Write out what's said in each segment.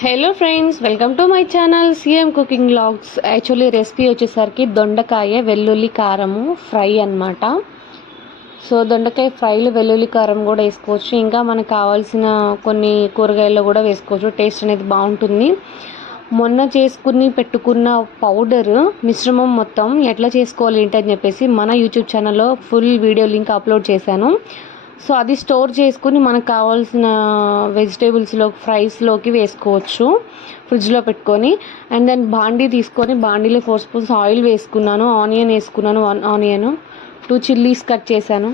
Hello friends welcome to my channel CM cooking logs actually recipe వచ్చేసరికి దొండకాయ వెల్లుల్లి కారము ఫ్రై అన్నమాట. సో దొండకాయ ఫ్రైలో వెల్లుల్లి కారం కూడా వేసుకోవచ్చు. ఇంకా మనకు కావాల్సిన కొన్ని కూరగాయలు కూడా వేసుకోవచ్చు. టేస్ట్ అనేది బాగుంటుంది. మొన్న చేసుకుని పెట్టుకున్న పౌడర్ మిశ్రమం మొత్తం ఎట్లా చేసుకోవాలి ఏంటి అని చెప్పేసి మన యూట్యూబ్ ఛానల్లో ఫుల్ వీడియో లింక్ అప్లోడ్ చేశాను. సో అది స్టోర్ చేసుకుని మనకు కావాల్సిన వెజిటేబుల్స్లో ఫ్రైస్లోకి వేసుకోవచ్చు ఫ్రిడ్జ్లో పెట్టుకొని. అండ్ దెన్ బాండీ తీసుకొని బాండీలో ఫోర్ స్పూన్స్ ఆయిల్ వేసుకున్నాను ఆనియన్ వేసుకున్నాను one onion two chillies cut చేశాను.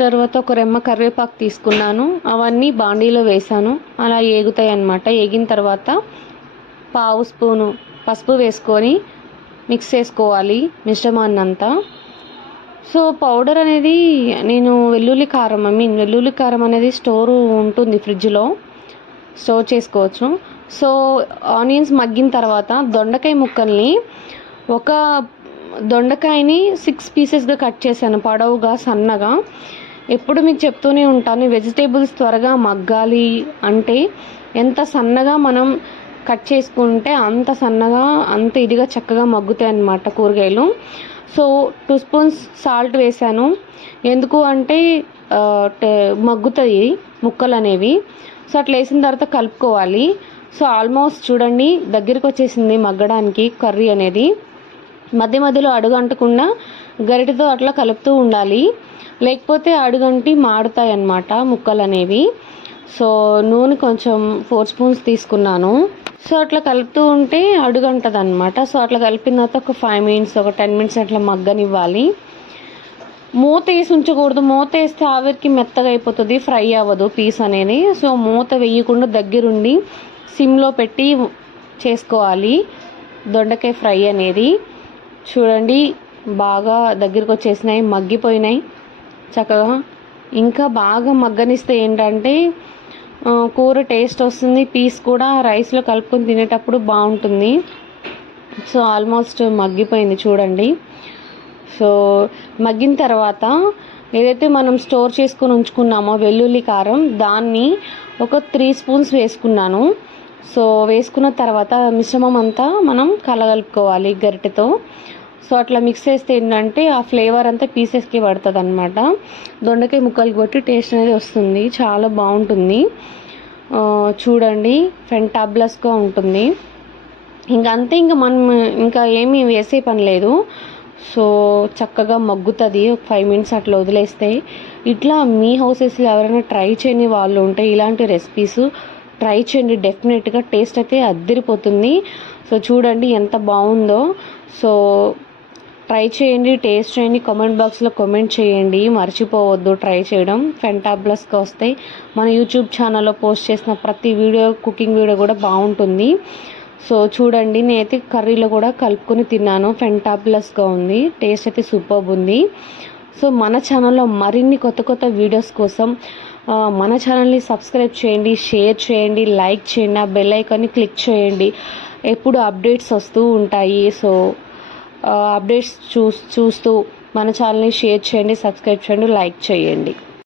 తర్వాత ఒక రెమ్మ కరివేపాకు తీసుకున్నాను అవన్నీ బాండీలో వేసాను అలా ఏగుతాయి అన్నమాట. ఏగిన తర్వాత పావు స్పూను పసుపు వేసుకొని మిక్స్ చేసుకోవాలి మిశ్రమాన్నంతా. సో పౌడర్ అనేది నేను వెల్లుల్లి కారం ఐ మీన్ వెల్లుల్లి కారం అనేది స్టోర్ ఉంటుంది ఫ్రిడ్జ్లో. స్టోర్ చేసుకోవచ్చు. సో ఆనియన్స్ మగ్గిన తర్వాత దొండకాయ ముక్కల్ని ఒక దొండకాయని సిక్స్ పీసెస్గా కట్ చేశాను పొడవుగా సన్నగా. ఎప్పుడు మీకు చెప్తూనే ఉంటాను వెజిటేబుల్స్ త్వరగా మగ్గాలి అంటే ఎంత సన్నగా మనం కట్ చేసుకుంటే అంత సన్నగా అంత ఇదిగా చక్కగా మగ్గుతాయి అన్నమాట కూరగాయలు. సో టూ స్పూన్స్ సాల్ట్ వేసాను. ఎందుకు అంటే మగ్గుతాయి ముక్కలు అనేవి సో అట్లా వేసిన తర్వాత కలుపుకోవాలి. సో ఆల్మోస్ట్ చూడండి దగ్గరికి వచ్చేసింది మగ్గడానికి కర్రీ అనేది. మధ్య మధ్యలో అడుగు అంటకుండా గరిటతో అట్లా కలుపుతూ ఉండాలి. లేకపోతే అడుగంటి మాడుతాయి అన్నమాట ముక్కలు అనేవి సో నూనె కొంచెం ఫోర్ స్పూన్స్ తీసుకున్నాను. సో అట్లా కలుపుతూ ఉంటే అడుగంటది అనమాట సో అట్లా కలిపిన తర్వాత ఒక ఫైవ్ మినిట్స్ ఒక టెన్ మినిట్స్ అట్లా మగ్గనివ్వాలి. మూత వేసి ఉంచకూడదు. మూత వేస్తే ఆవిరికి మెత్తగా అయిపోతుంది ఫ్రై అవ్వదు పీస్ అనేది. సో మూత వేయకుండా దగ్గరుండి సిమ్లో పెట్టి చేసుకోవాలి. దొండకాయ ఫ్రై అనేది. చూడండి బాగా దగ్గరికి వచ్చేసినాయి మగ్గిపోయినాయి. చక్కగా ఇంకా బాగా మగ్గనిస్తే ఏంటంటే కూర టేస్ట్ వస్తుంది. పీస్ కూడా రైస్లో కలుపుకొని తినేటప్పుడు బాగుంటుంది. సో ఆల్మోస్ట్ మగ్గిపోయింది చూడండి. సో మగ్గిన తర్వాత ఏదైతే మనం స్టోర్ చేసుకొని ఉంచుకున్నామో వెల్లుల్లి కారం దాన్ని ఒక త్రీ స్పూన్స్ వేసుకున్నాను. సో వేసుకున్న తర్వాత మిశ్రమం అంతా మనం కలగలుపుకోవాలి గరిటెతో. సో అట్లా మిక్స్ చేస్తే ఏంటంటే ఆ ఫ్లేవర్ అంతా పీసెస్కి పడుతుంది అనమాట దొండకాయ ముక్కలు కొట్టి టేస్ట్ అనేది వస్తుంది. చాలా బాగుంటుంది. చూడండి. ఫెంటాబ్లస్గా ఉంటుంది. ఇంకా అంతే ఇంకా మనం ఇంకా ఏమీ వేసే పని లేదు. సో చక్కగా మగ్గుతుంది. ఒక ఫైవ్ మినిట్స్ అట్లా వదిలేస్తే. ఇట్లా మీ హౌసెస్లో ఎవరైనా ట్రై చేయని వాళ్ళు ఉంటే ఇలాంటి రెసిపీస్ ట్రై చేయండి. డెఫినెట్గా టేస్ట్ అయితే అద్దరిపోతుంది సో చూడండి ఎంత బాగుందో. సో ట్రై చేయండి టేస్ట్ చేయండి కామెంట్ బాక్స్లో కామెంట్ చేయండి. మర్చిపోవద్దు ట్రై చేయడం. ఫెంటాబ్లస్గా వస్తాయి మన యూట్యూబ్ ఛానల్లో పోస్ట్ చేసిన ప్రతి వీడియో కుకింగ్ వీడియో కూడా బాగుంటుంది. సో చూడండి నేనైతే కర్రీలో కూడా కలుపుకొని తిన్నాను. ఫెంటాబ్లస్గా ఉంది. టేస్ట్ అయితే సూపర్ ఉంది. సో మన ఛానల్లో మరిన్ని కొత్త కొత్త వీడియోస్ కోసం మన ఛానల్ని సబ్స్క్రైబ్ చేయండి షేర్ చేయండి లైక్ చేయండి ఆ బెల్ ఐకాన్ని క్లిక్ చేయండి. ఎప్పుడు అప్డేట్స్ వస్తూ ఉంటాయి. సో అప్డేట్స్ చూ చూస్తూ మన ఛానల్ని షేర్ చేయండి సబ్స్క్రైబ్ చేయండి లైక్ చేయండి.